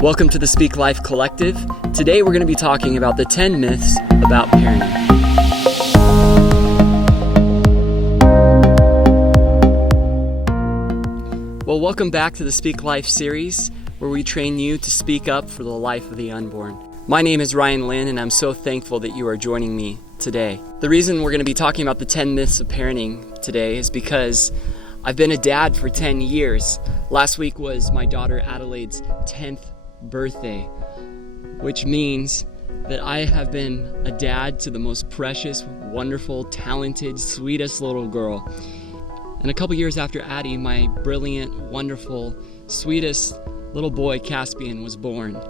Welcome to the Speak Life Collective. Today we're going to be talking about the 10 myths about parenting. Well, welcome back to the Speak Life series, where we train you to speak up for the life of the unborn. My name is Ryan Lynn, and I'm so thankful that you are joining me today. The reason we're going to be talking about the 10 myths of parenting today is because I've been a dad for 10 years. Last week was my daughter Adelaide's 10th birthday, which means that I have been a dad to the most precious, wonderful, talented, sweetest little girl. And a couple years after Addie, my brilliant, wonderful, sweetest little boy Caspian was born.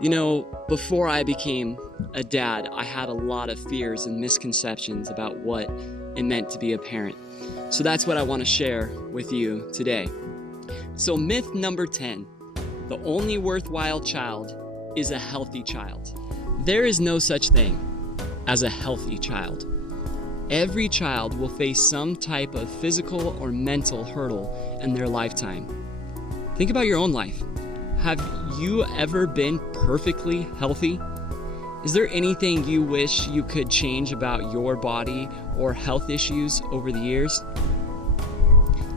You know, before I became a dad, I had a lot of fears and misconceptions about what it meant to be a parent. So that's what I want to share with you today. So myth number 10, the only worthwhile child is a healthy child. There is no such thing as a healthy child. Every child will face some type of physical or mental hurdle in their lifetime. Think about your own life. Have you ever been perfectly healthy? Is there anything you wish you could change about your body or health issues over the years?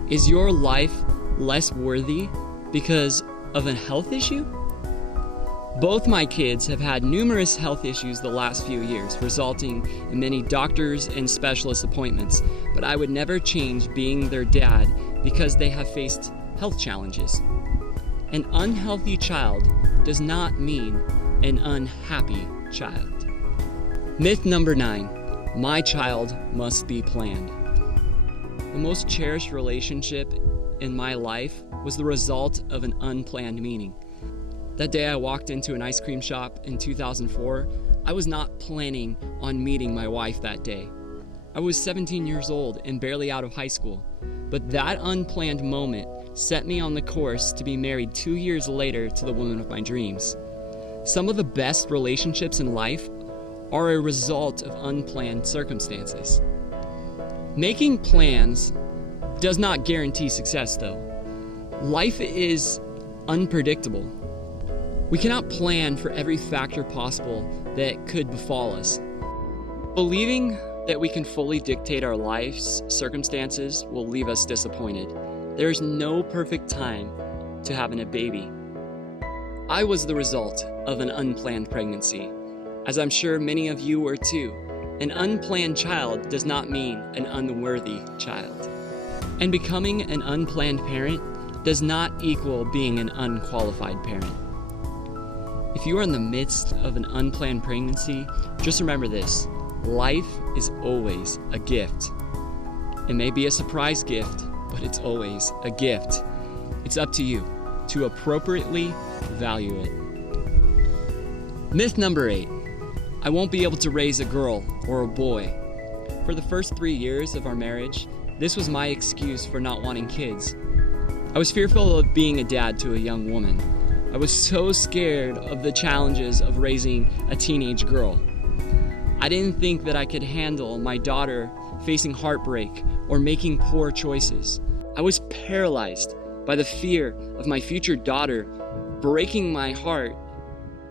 Is your life less worthy because of a health issue? Both my kids have had numerous health issues the last few years, resulting in many doctors and specialist appointments, but I would never change being their dad because they have faced health challenges. An unhealthy child does not mean an unhappy child. Myth number 9, my child must be planned. The most cherished relationship in my life was the result of an unplanned meeting. That day I walked into an ice cream shop in 2004. I was not planning on meeting my wife that day. I was 17 years old and barely out of high school, but that unplanned moment set me on the course to be married 2 years later to the woman of my dreams. Some of the best relationships in life are a result of unplanned circumstances. Making plans does not guarantee success, though. Life is unpredictable. We cannot plan for every factor possible that could befall us. Believing that we can fully dictate our life's circumstances will leave us disappointed. There is no perfect time to having a baby. I was the result of an unplanned pregnancy, as I'm sure many of you were too. An unplanned child does not mean an unworthy child. And becoming an unplanned parent does not equal being an unqualified parent. If you are in the midst of an unplanned pregnancy, just remember this: life is always a gift. It may be a surprise gift, but it's always a gift. It's up to you to appropriately value it. Myth number 8, I won't be able to raise a girl or a boy. For the first 3 years of our marriage, this was my excuse for not wanting kids. I was fearful of being a dad to a young woman. I was so scared of the challenges of raising a teenage girl. I didn't think that I could handle my daughter facing heartbreak or making poor choices. I was paralyzed by the fear of my future daughter breaking my heart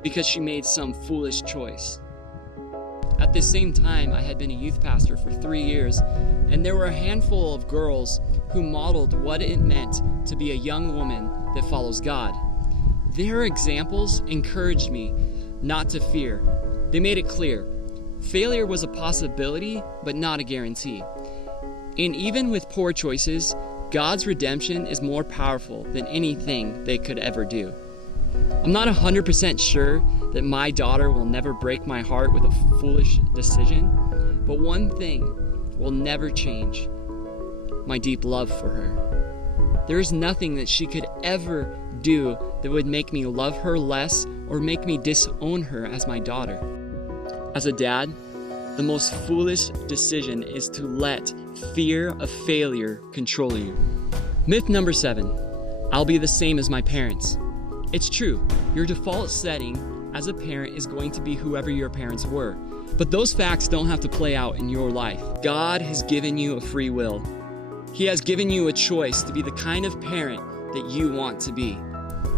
because she made some foolish choice. At the same time, I had been a youth pastor for 3 years, and there were a handful of girls who modeled what it meant to be a young woman that follows God. Their examples encouraged me not to fear. They made it clear failure was a possibility, but not a guarantee. And even with poor choices, God's redemption is more powerful than anything they could ever do. I'm not 100% sure that my daughter will never break my heart with a foolish decision, but one thing will never change: my deep love for her. There is nothing that she could ever do that would make me love her less or make me disown her as my daughter. As a dad, the most foolish decision is to let fear of failure control you. Myth number 7, I'll be the same as my parents. It's true, your default setting as a parent is going to be whoever your parents were, but those facts don't have to play out in your life. God has given you a free will. He has given you a choice to be the kind of parent that you want to be.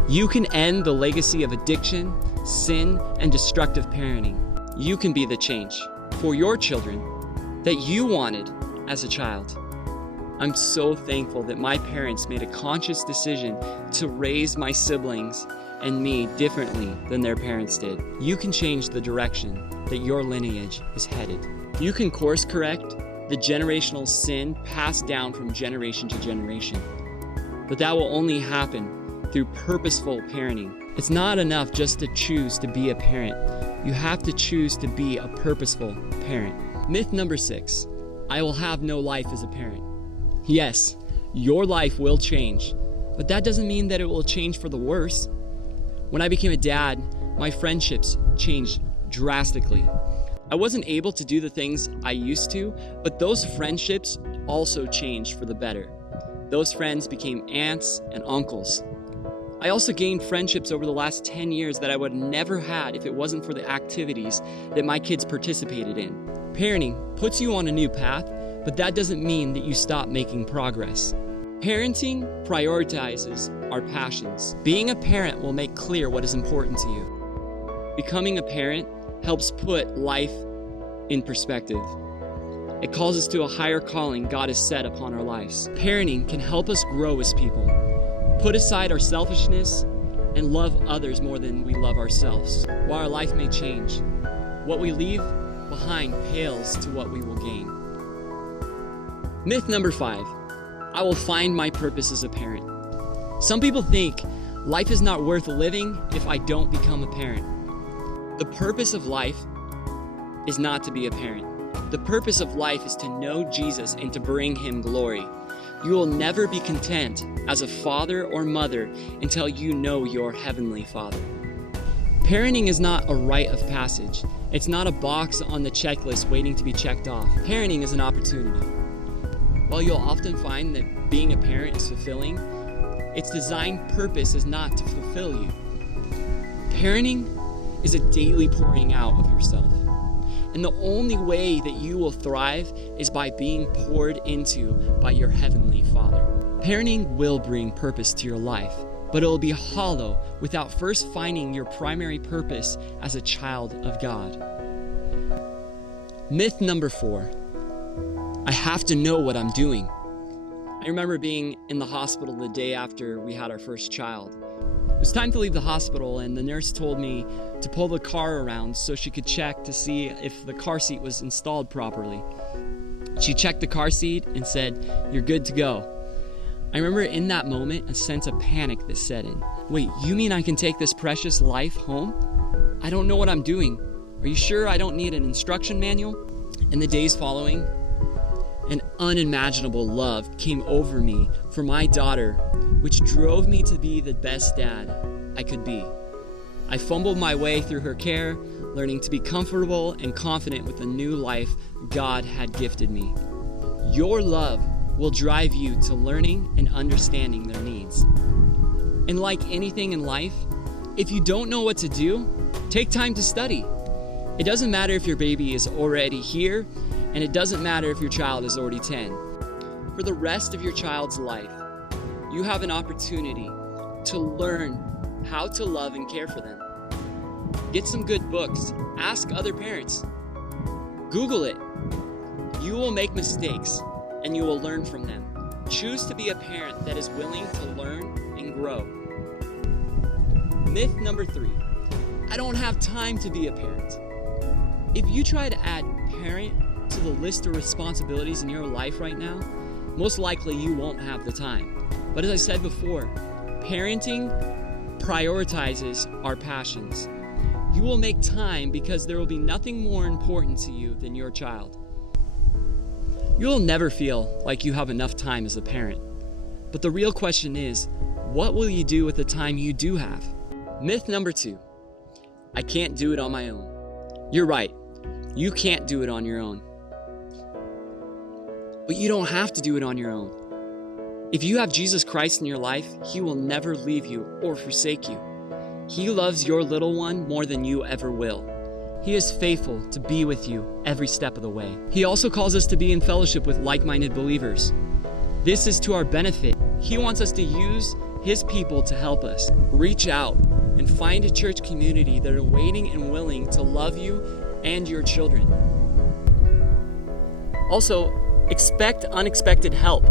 You can end the legacy of addiction, sin, and destructive parenting. You can be the change for your children that you wanted as a child. I'm so thankful that my parents made a conscious decision to raise my siblings and me differently than their parents did. You can change the direction that your lineage is headed. You can course correct the generational sin passed down from generation to generation. But that will only happen through purposeful parenting. It's not enough just to choose to be a parent. You have to choose to be a purposeful parent. Myth number 6, I will have no life as a parent. Yes, your life will change, but that doesn't mean that it will change for the worse. When I became a dad, my friendships changed drastically. I wasn't able to do the things I used to, but those friendships also changed for the better. Those friends became aunts and uncles. I also gained friendships over the last 10 years that I would have never had if it wasn't for the activities that my kids participated in. Parenting puts you on a new path, but that doesn't mean that you stop making progress. Parenting prioritizes our passions. Being a parent will make clear what is important to you. Becoming a parent helps put life in perspective. It calls us to a higher calling God has set upon our lives. Parenting can help us grow as people, put aside our selfishness, and love others more than we love ourselves. While our life may change, what we leave behind pales to what we will gain. Myth number 5, I will find my purpose as a parent. Some people think life is not worth living if I don't become a parent. The purpose of life is not to be a parent. The purpose of life is to know Jesus and to bring him glory. You will never be content as a father or mother until you know your heavenly Father. Parenting is not a rite of passage. It's not a box on the checklist waiting to be checked off. Parenting is an opportunity. While you'll often find that being a parent is fulfilling, its design purpose is not to fulfill you. Parenting is a daily pouring out of yourself. And the only way that you will thrive is by being poured into by your heavenly Father. Parenting will bring purpose to your life, but it will be hollow without first finding your primary purpose as a child of God. Myth number 4, I have to know what I'm doing. I remember being in the hospital the day after we had our first child. It was time to leave the hospital, and the nurse told me to pull the car around so she could check to see if the car seat was installed properly. She checked the car seat and said, "You're good to go." I remember in that moment a sense of panic that set in. Wait, you mean I can take this precious life home? I don't know what I'm doing. Are you sure I don't need an instruction manual? In the days following, an unimaginable love came over me for my daughter, which drove me to be the best dad I could be. I fumbled my way through her care, learning to be comfortable and confident with the new life God had gifted me. Your love will drive you to learning and understanding their needs. And like anything in life, if you don't know what to do, take time to study. It doesn't matter if your baby is already here, and it doesn't matter if your child is already 10. For the rest of your child's life, you have an opportunity to learn how to love and care for them. Get some good books. Ask other parents. Google it. You will make mistakes, and you will learn from them. Choose to be a parent that is willing to learn and grow. Myth number 3, I don't have time to be a parent. If you try to add parent to the list of responsibilities in your life right now, most likely you won't have the time. But as I said before, parenting prioritizes our passions. You will make time because there will be nothing more important to you than your child. You will never feel like you have enough time as a parent. But the real question is, what will you do with the time you do have? Myth number 2, I can't do it on my own. You're right, you can't do it on your own. But you don't have to do it on your own. If you have Jesus Christ in your life, he will never leave you or forsake you. He loves your little one more than you ever will. He is faithful to be with you every step of the way. He also calls us to be in fellowship with like-minded believers. This is to our benefit. He wants us to use His people to help us. Reach out and find a church community that are waiting and willing to love you and your children. Also, expect unexpected help.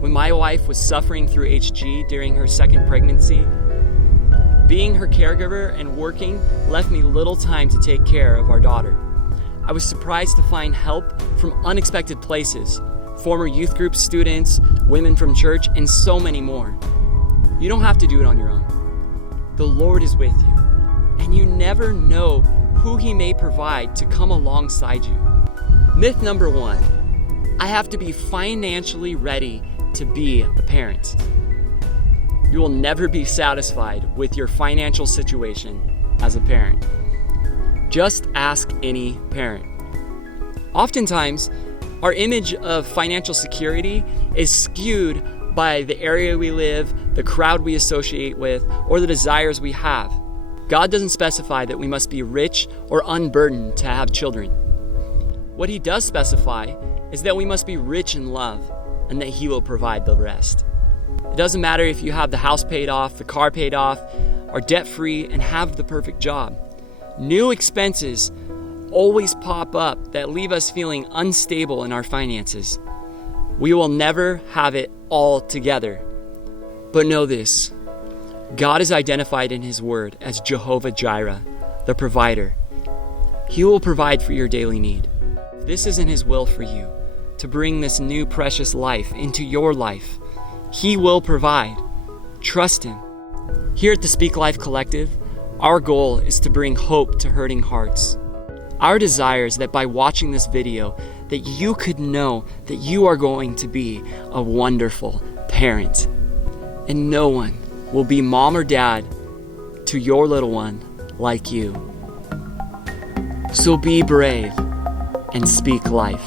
When my wife was suffering through HG during her second pregnancy, being her caregiver and working left me little time to take care of our daughter. I was surprised to find help from unexpected places, former youth group students, women from church, and so many more. You don't have to do it on your own. The Lord is with you, and you never know who He may provide to come alongside you. Myth number 1, I have to be financially ready to be a parent. You will never be satisfied with your financial situation as a parent. Just ask any parent. Oftentimes, our image of financial security is skewed by the area we live, the crowd we associate with, or the desires we have. God doesn't specify that we must be rich or unburdened to have children. What He does specify is that we must be rich in love and that He will provide the rest. It doesn't matter if you have the house paid off, the car paid off, are debt-free, and have the perfect job. New expenses always pop up that leave us feeling unstable in our finances. We will never have it all together. But know this, God is identified in His Word as Jehovah Jireh, the provider. He will provide for your daily need. If this isn't His will for you, to bring this new precious life into your life, He will provide. Trust Him. Here at the Speak Life Collective, our goal is to bring hope to hurting hearts. Our desire is that by watching this video, that you could know that you are going to be a wonderful parent. And no one will be mom or dad to your little one like you. So be brave and speak life.